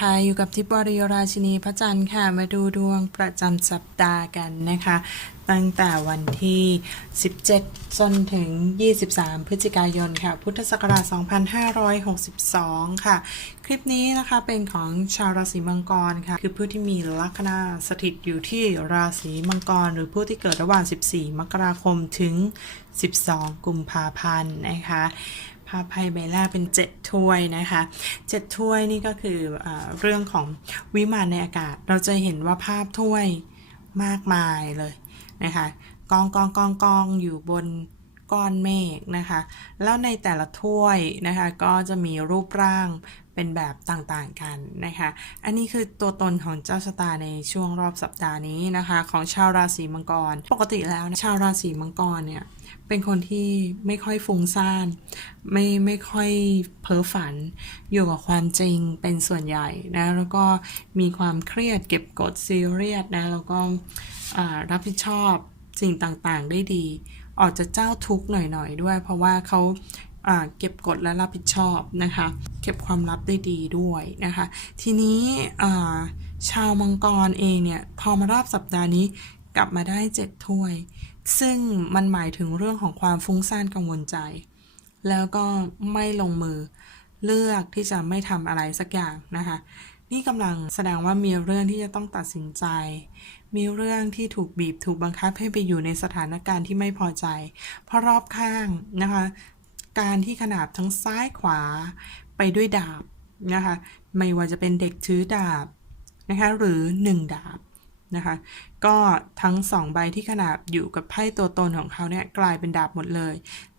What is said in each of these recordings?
ค่ะ อยู่กับทิพย์วริยราชินีพระจันทร์ค่ะ มาดูดวงประจำสัปดาห์กันนะคะ ตั้งแต่วันที่ 17 จนถึง 23 พฤศจิกายนค่ะ พุทธศักราช 2562 ค่ะ คลิปนี้นะคะเป็นของชาวราศีมังกรค่ะ คือผู้ที่มีลัคนาสถิตอยู่ที่ราศีมังกร หรือผู้ที่เกิดระหว่าง 14 มกราคมถึง 12 กุมภาพันธ์นะคะาไพ่ใบแรกเป็น 7 ถ้วยนะคะ 7 ถ้วยนี่ก็คืออเรื่องของวิมานในอากาศ เราจะเห็นว่าภาพถ้วยมากมายเลยนะคะกองกองกองกองอยู่บน ก้อนเมฆนะคะ แล้วในแต่ละถ้วยนะคะก็จะมีรูปร่างเป็นแบบต่างๆกันนะคะ อันนี้คือตัวตนของเจ้าชะตาในช่วงรอบสัปดาห์นี้นะคะ ของชาวราศีมังกร ปกติแล้วชาวราศีมังกรเนี่ยเป็นคนที่ไม่ค่อยฟุ้งซ่านไม่ไม่ค่อยเพ้อฝันอยู่กับความจริงเป็นส่วนใหญ่นะแล้วก็มีความเครียดเก็บกดซีเรียสนะแล้วก็รับผิดชอบสิ่งต่างๆได้ดี ออกจะเจ้าทุกข์หน่อยๆด้วย เพราะว่าเขาเก็บกดและรับผิดชอบนะคะ เก็บความลับได้ดีด้วยนะคะ ทีนี้ชาวมังกรเองเนี่ย พอมารอบสัปดาห์นี้กลับมาได้เจ็ดถ้วย ซึ่งมันหมายถึงเรื่องของความฟุ้งซ่านกังวลใจ แล้วก็ไม่ลงมือเลือกที่จะไม่ทำอะไรสักอย่างนะคะ นี่กำลังแสดงว่ามีเรื่องที่จะต้องตัดสินใจ มีเรื่องที่ถูกบีบถูกบังคับให้ไปอยู่ในสถานการณ์ที่ไม่พอใจ เพราะรอบข้างนะคะ การที่ขนาบทั้งซ้ายขวาไปด้วยดาบนะคะ ไม่ว่าจะเป็นเด็กถือดาบนะคะหรือหนึ่งดาบนะคะก็ทั้งสองใบที่ขนาบอยู่กับไพ่ตัวตนของเขาเนี่ยกลายเป็นดาบหมดเลย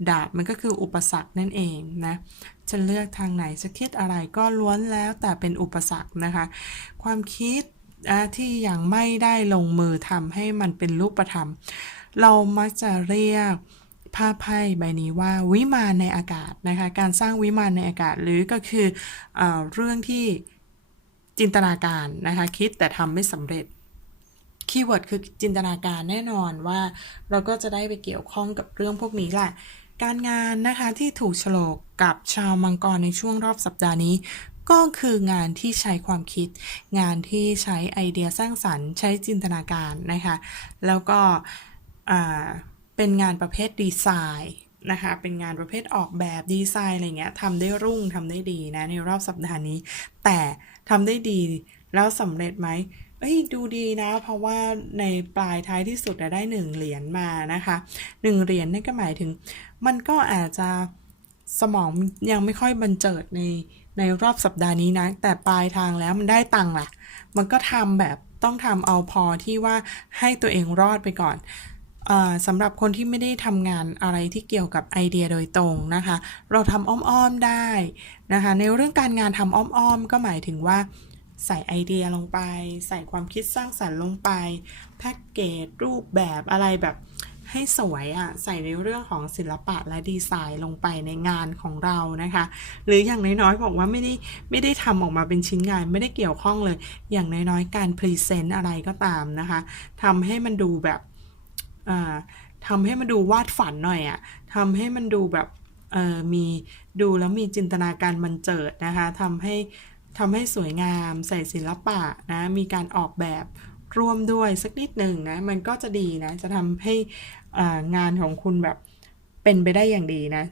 ดาบมันก็คืออุปสรรคนั่นเองนะจะเลือกทางไหนจะคิดอะไรก็ล้วนแล้วแต่เป็นอุปสรรคนะคะ ความคิด ที่ยังไม่ได้ลงมือทำให้มันเป็นรูปธรรม เรามักจะเรียกภาพไพ่ใบนี้ว่าวิมานในอากาศนะคะการสร้างวิมานในอากาศหรือก็คือเอเรื่องที่จินตนาการนะคะคิดแต่ทำไม่สำเร็จคีย์เวิร์ดคือจินตนาการแน่นอนว่าเราก็จะได้ไปเกี่ยวข้องกับเรื่องพวกนี้แหละการงานนะคะที่ถูกฉลกกับชาวมังกรในช่วงรอบสัปดาห์นี้ ก็คืองานที่ใช้ความคิด งานที่ใช้ไอเดียสร้างสรรค์ ใช้จินตนาการนะคะ แล้วก็เป็นงานประเภทดีไซน์นะคะเป็นงานประเภทออกแบบดีไซน์อะไรเงี้ยทำได้รุ่งทำได้ดีนะในรอบสัปดาห์นี้ แต่ทำได้ดีแล้วสำเร็จไหมเอ้ยดูดีนะ เพราะว่าในปลายท้ายที่สุดอะได้หนึ่งเหรียญมานะคะหนึ่งเหรียญนั่นก็หมายถึง มันก็อาจจะสมองยังไม่ค่อยบันเจิดใน ในรอบสัปดาห์นี้นะ แต่ปลายทางแล้วมันได้ตังค์ละมันก็ทำแบบต้องทำเอาพอที่ว่าให้ตัวเองรอดไปก่อนอสำหรับคนที่ไม่ได้ทำงานอะไรที่เกี่ยวกับไอเดียโดยตรงนะคะ เราทำอ้อมๆได้นะคะ ในเรื่องการงานทำอ้อมๆ ก็หมายถึงว่า ใส่ไอเดียลงไป ใส่ความคิดสร้างสรรค์ลงไป แพ็กเกจรูปแบบอะไรแบบ ให้สวยอะ่ะใส่ในเรื่องของศิลปะและดีไซน์ลงไปในงานของเรานะคะ หรืออย่างน้อยๆบอกว่าไม่ได้ไม่ได้ทำออกมาเป็นชิ้นงานไม่ได้เกี่ยวข้องเลย อย่างน้อยๆการพรีเซนต์อะไรก็ตามนะคะทำให้มันดูแบบทำให้มันดูวาดฝันหน่อยอะ่ะทำให้มันดูแบบมีดูแล้วมีจินตนาการมันเจิดนะคะทำให้ทำให้สวยงามใส่ศิลปะนะมีการออกแบบ ร่วมด้วยสักนิดหนึ่งนะ มันก็จะดีนะ จะทำให้งานของคุณแบบเป็นไปได้อย่างดีนะ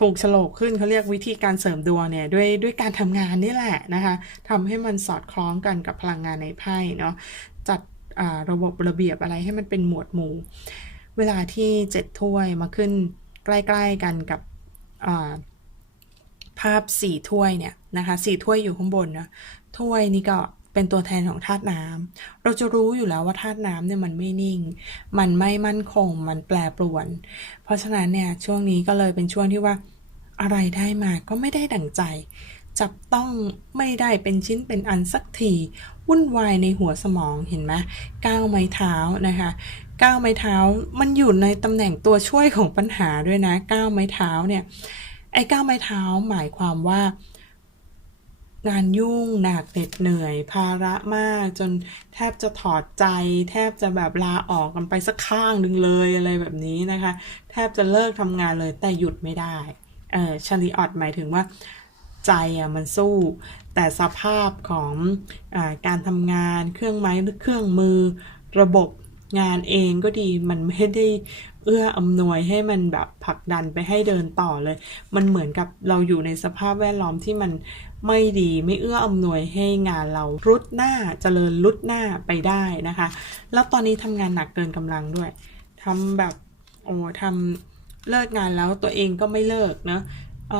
ถูกโฉลกขึ้นเขาเรียกวิธีการเสริมดวงเนี่ย ด้วยด้วยการทำงานนี่แหละนะคะทำให้มันสอดคล้องกันกับพลังงานในไพ่เนาะจัดระบบระเบียบอะไรให้มันเป็นหมวดหมู่ เวลาที่เจ็ดถ้วยมาขึ้นใกล้ๆกันกับภาพสี่ถ้วยเนี่ยนะคะสี่ถ้วยอยู่ข้างบนนะถ้วยนี่ก็ เป็นตัวแทนของธาตุน้ำเราจะรู้อยู่แล้วว่าธาตุน้ำเนี่ยมันไม่นิ่ง มันไม่มั่นคง มันแปรปรวน เพราะฉะนั้นเนี่ยช่วงนี้ก็เลยเป็นช่วงที่ว่าอะไรได้มาก็ไม่ได้ดั่งใจ จับต้องไม่ได้เป็นชิ้นเป็นอันสักทีวุ่นวายในหัวสมองเห็นไหมก้าวไม้เท้านะคะก้าวไม้เท้ามันอยู่ในตำแหน่งตัวช่วยของปัญหาด้วยนะก้าวไม้เท้าเนี่ยไอ้ก้าวไม้เท้าหมายความว่า งานยุ่งหนักเหน็ดเหนื่อย ภาระมากจนแทบจะถอดใจ แทบจะแบบลาออกกันไปสักข้างหนึ่งเลยอะไรแบบนี้นะคะ แทบจะเลิกทำงานเลยแต่หยุดไม่ได้เออชาลีออตหมายถึงว่าใจอะมันสู้ แต่สภาพของอการทำงานเครื่องไม้หรือเครื่องมือระบบงานเองก็ดีมันไม่ได้เอื้ออำนวยให้มันแบบผลักดันไปให้เดินต่อเลย มันเหมือนกับเราอยู่ในสภาพแวดล้อมที่มัน ไม่ดีไม่เอื้ออำนวยให้งานเรารุดหน้าเจริญรุดหน้าไปได้นะคะ แล้วตอนนี้ทำงานหนักเกินกำลังด้วยทำแบบโอ้ทำเลิกงานแล้วตัวเองก็ไม่เลิกเนะเ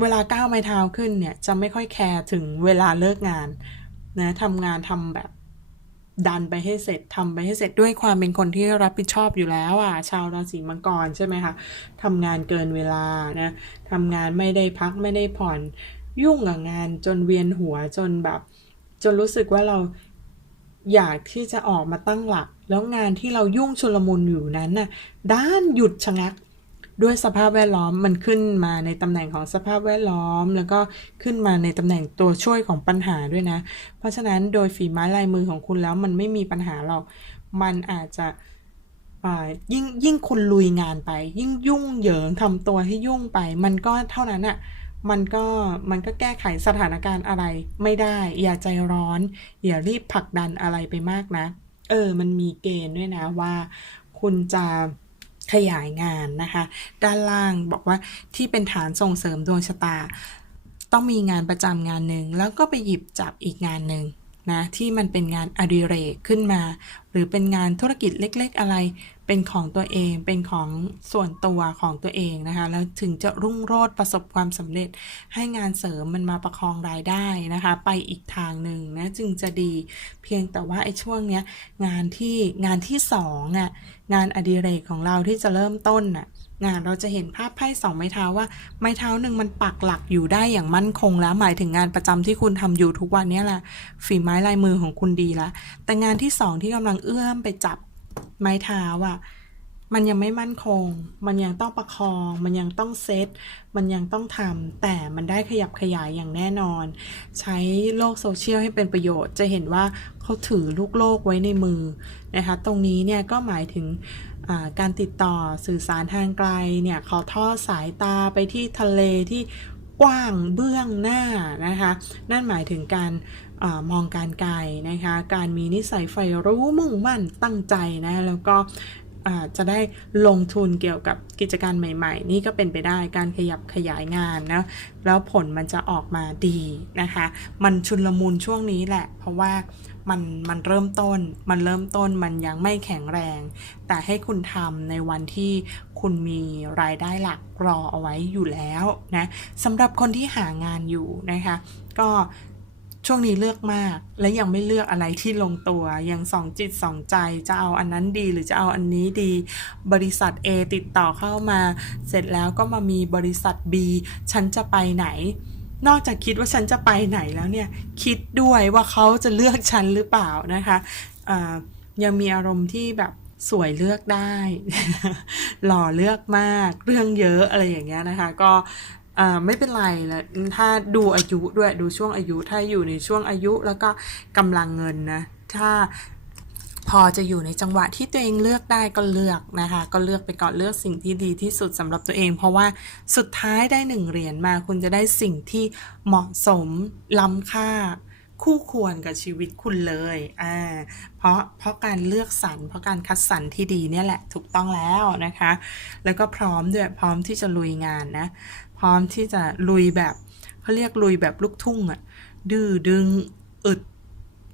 เวลาก้าวไม้เท้าขึ้นเนี่ยจะไม่ค่อยแคร์ถึงเวลาเลิกงานนะทำงานทำแบบดันไปให้เสร็จทำไปให้เสร็จด้วยความเป็นคนที่รับผิดชอบอยู่แล้วอะชาวราศีมังกรใช่ไหมคะทำงานเกินเวลานะทำงานไม่ได้พักไม่ได้ผ่อน ยุ่งกับงานจนเวียนหัวจนแบบ จนรู้สึกว่าเราอยากที่จะออกมาตั้งหลัก แล้วงานที่เรายุ่งชุลมุนอยู่นั้นน่ะด้านหยุดชะงักด้วยสภาพแวดล้อมมันขึ้นมาในตำแหน่งของสภาพแวดล้อม แล้วก็ขึ้นมาในตำแหน่งตัวช่วยของปัญหาด้วยนะ เพราะฉะนั้นโดยฝีไม้ลายมือของคุณแล้วมันไม่มีปัญหาหรอกมันอาจจะยิ่งยิ่งคุณลุยงานไป ยิ่งยุ่งเหยิงทำตัวให้ยุ่งไป มันก็เท่านั้นอะ่ะ มันก็มันก็แก้ไขสถานการณ์อะไรไม่ได้ อย่าใจร้อน อย่ารีบผลักดันอะไรไปมากนะ เออ มันมีเกณฑ์ด้วยนะว่า คุณจะขยายงานนะคะ ด้านล่างบอกว่าที่เป็นฐานส่งเสริมดวงชะตา ต้องมีงานประจำงานหนึ่งแล้วก็ไปหยิบจับอีกงานหนึ่ง นะที่มันเป็นงานอดิเรกขึ้นมา หรือเป็นงานธุรกิจเล็กๆอะไร เป็นของตัวเองเป็นของส่วนตัวของตัวเองนะคะแล้วถึงจะรุ่งโรจน์ประสบความสำเร็จ ให้งานเสริมมันมาประคองรายได้นะคะ ไปอีกทางหนึ่งนะจึงจะดีเพียงแต่ว่าไอ้ช่วงเนี้ยงานที่งานที่สองอะงานอดิเรกของเราที่จะเริ่มต้นน่ะ งานเราจะเห็นภาพไพ่สองไม้เท้าว่า ไม้เท้าหนึ่งมันปักหลักอยู่ได้อย่างมั่นคงแล้ว หมายถึงงานประจำที่คุณทำอยู่ทุกวันนี้แหละฝีไม้ลายมือของคุณดีแล้วแต่งานที่สองที่กำลังเอื้อมไปจับไม้เท้าอะมันยังไม่มั่นคง มันยังต้องประคอง มันยังต้องเซต มันยังต้องทำ แต่มันได้ขยับขยายอย่างแน่นอน ใช้โลกโซเชียลให้เป็นประโยชน์ จะเห็นว่าเขาถือลูกโลกไว้ในมือนะคะ ตรงนี้เนี่ยก็หมายถึง การติดต่อสื่อสารทางไกลเนี่ยเขาทอดสายตาไปที่ทะเลที่กว้างเบื้องหน้านะคะ นั่นหมายถึงการอมองการไกลนะคะ การมีนิสัยใฝ่รู้มุ่งมั่นตั้งใจนะ แล้วก็จจะได้ลงทุนเกี่ยวกับกิจการใหม่ ๆ นี่ก็เป็นไปได้การขยับขยายงานนะแล้วผลมันจะออกมาดีนะคะ มันชุนลมุนช่วงนี้แหละ เพราะว่า มันมันเริ่มต้น มันเริ่มต้นมันยังไม่แข็งแรง แต่ให้คุณทำในวันที่คุณมีรายได้หลักรอเอาไว้อยู่แล้วนะสำหรับคนที่หางานอยู่นะคะ ก็ช่วงนี้เลือกมากและยังไม่เลือกอะไรที่ลงตัว ยังสองจิตสองใจจะเอาอันนั้นดีหรือจะเอาอันนี้ดี บริษัท A ติดต่อเข้ามา เสร็จแล้วก็มามีบริษัท B ฉันจะไปไหน นอกจากคิดว่าฉันจะไปไหนแล้วเนี่ย คิดด้วยว่าเขาจะเลือกฉันหรือเปล่านะคะอ่ายังมีอารมณ์ที่แบบสวยเลือกได้ หล่อเลือกมาก เรื่องเยอะอะไรอย่างเงี้ยนะคะ ก็ไม่เป็นไรแล้วถ้าดูอายุด้วยดูช่วงอายุถ้าอยู่ในช่วงอายุแล้วก็กำลังเงินนะ ถ้า พอจะอยู่ในจังหวะที่ตัวเองเลือกได้ก็เลือกนะคะ ก็เลือกไปก่อนเลือกสิ่งที่ดีที่สุดสำหรับตัวเอง เพราะว่าสุดท้ายได้หนึ่งเหรียญมาคุณจะได้สิ่งที่เหมาะสมล้ำค่าคู่ควรกับชีวิตคุณเลย อ่า เพราะ เพราะการเลือกสรร เพราะการคัดสรรที่ดีเนี่ยแหละถูกต้องแล้วนะคะ แล้วก็พร้อมด้วยพร้อมที่จะลุยงานนะ พร้อมที่จะลุยแบบเขาเรียกลุยแบบลูกทุ่งอะดื้อดึงอึด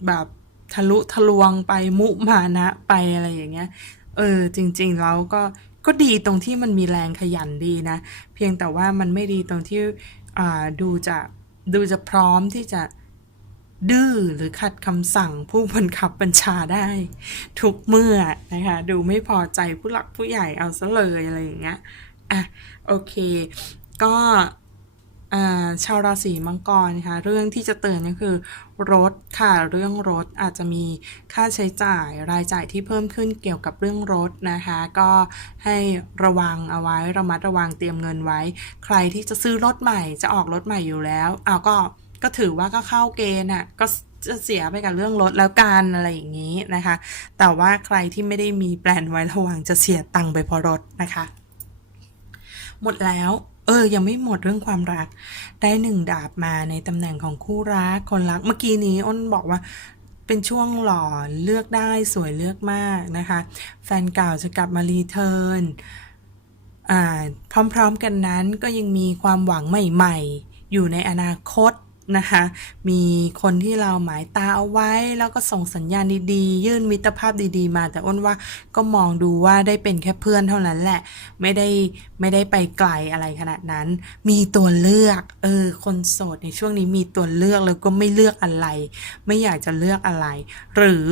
แบบ ทะลุทะลวงไปมุมานะไปอะไรอย่างเงี้ย เออ จริง ๆ แล้วก็ก็ดีตรงที่มันมีแรงขยันดีนะ เพียงแต่ว่ามันไม่ดีตรงที่อ่าดูจะดูจะพร้อมที่จะดื้อหรือขัดคำสั่งผู้บังคับบัญชาได้ ทุกเมื่อนะคะ ดูไม่พอใจผู้หลักผู้ใหญ่เอาซะเลยอะไรอย่างเงี้ยอะโอเค ก็ ชาวราศีมังกรนะคะเรื่องที่จะเตือนก็คือรถค่ะเรื่องรถอาจจะมีค่าใช้จ่ายรายจ่ายที่เพิ่มขึ้นเกี่ยวกับเรื่องรถนะคะ ก็ให้ระวังเอาไว้ระมัดระวังเตรียมเงินไว้ ใครที่จะซื้อรถใหม่จะออกรถใหม่อยู่แล้วอ้าวก็ก็ถือว่าก็เข้าเกณฑ์อะก็จะเสียไปกับเรื่องรถแล้วกันอะไรอย่างนี้นะคะ แต่ว่าใครที่ไม่ได้มีแปลนไว้ระวังจะเสียตังค์ไปเพราะรถนะคะ หมดแล้ว เออ ยังไม่หมดเรื่องความรัก ได้หนึ่งดาบมาในตำแหน่งของคู่รัก คนรัก เมื่อกี้นี้อ้นบอกว่าเป็นช่วงหล่อเลือกได้สวยเลือกมากนะคะ แฟนเก่าจะกลับมารีเทิร์นพร้อมๆกันนั้นก็ยังมีความหวังใหม่ ๆ อยู่ในอนาคต นะคะ มีคนที่เราหมายตาเอาไว้ แล้วก็ส่งสัญญาณดีๆ ยื่นมิตรภาพดีๆ มา แต่อ้นว่าก็มองดูว่าได้เป็นแค่เพื่อนเท่านั้นแหละ ไม่ได้ไม่ได้ไปไกลอะไรขนาดนั้น มีตัวเลือก เออ คนโสดในช่วงนี้มีตัวเลือกแล้วก็ไม่เลือกอะไร ไม่อยากจะเลือกอะไร หรือ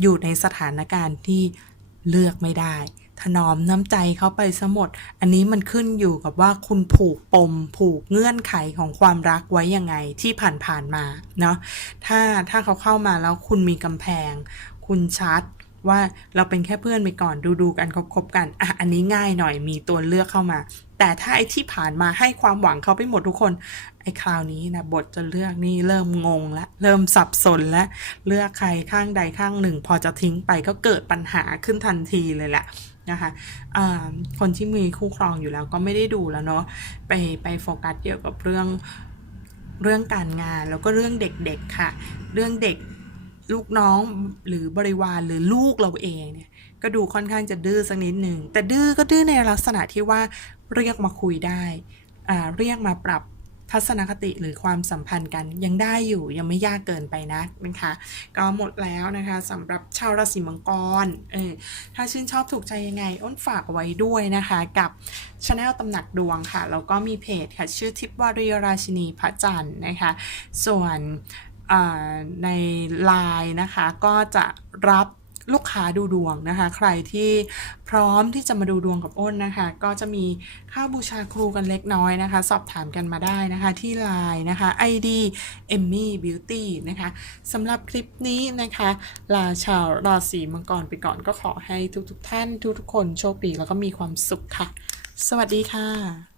อยู่ในสถานการณ์ที่เลือกไม่ได้ ถนอมน้ำใจเขาไปซะหมด อันนี้มันขึ้นอยู่กับว่าคุณผูกปม ผูกเงื่อนไขของความรักไว้ยังไงที่ผ่านๆมาเนาะถ้าถ้าเขาเข้ามาแล้วคุณมีกำแพง คุณชัดว่าเราเป็นแค่เพื่อนไปก่อนดูดูๆกันคบๆกันอะอันนี้ง่ายหน่อยมีตัวเลือกเข้ามา แต่ถ้าไอ้ที่ผ่านมาให้ความหวังเขาไปหมดทุกคน ไอ้คราวนี้นะบทจะเลือกนี่เริ่มงงแล้วเริ่มสับสนแล้วเลือกใครข้างใดข้างหนึ่ง พอจะทิ้งไปก็เกิดปัญหาขึ้นทันทีเลยแหละนะคะคนที่มีคู่ครองอยู่แล้วก็ไม่ได้ดูแล้วเนาะไปไปโฟกัสเกี่ยวกับเรื่องเรื่องการงานแล้วก็เรื่องเด็กๆค่ะ เรื่องเด็กลูกน้องหรือบริวารหรือลูกเราเองเนี่ยก็ดูค่อนข้างจะดื้อสักนิดหนึ่งแต่ดื้อก็ดื้อในลักษณะที่ว่า เรียกมาคุยได้ เรียกมาปรับทัศนคติหรือความสัมพันธ์กันยังได้อยู่ยังไม่ยากเกินไปนะนะคะ ก็หมดแล้วนะคะสำหรับชาวราศีมังกรเออถ้าชื่นชอบถูกใจยังไง อ้นฝากเอาไว้ด้วยนะคะ กับช anel ตำหนักดวงค่ะ แล้วก็มีเพจค่ะ ชื่อทิพวารีราชินีพระจันทร์นะคะ ส่วนในไลน์นะคะก็จะรับ ลูกค้าดูดวงนะคะ ใครที่พร้อมที่จะมาดูดวงกับอ้นนะคะ ก็จะมีค่าบูชาครูกันเล็กน้อยนะคะ สอบถามกันมาได้นะคะที่ไลน์นะคะ ID Emmy Beauty นะคะสำหรับคลิปนี้นะคะ ลาชาวราศีมังกรไปก่อนก็ขอให้ทุกๆท่านทุกๆคนโชคดีแล้วก็มีความสุขค่ะ สวัสดีค่ะ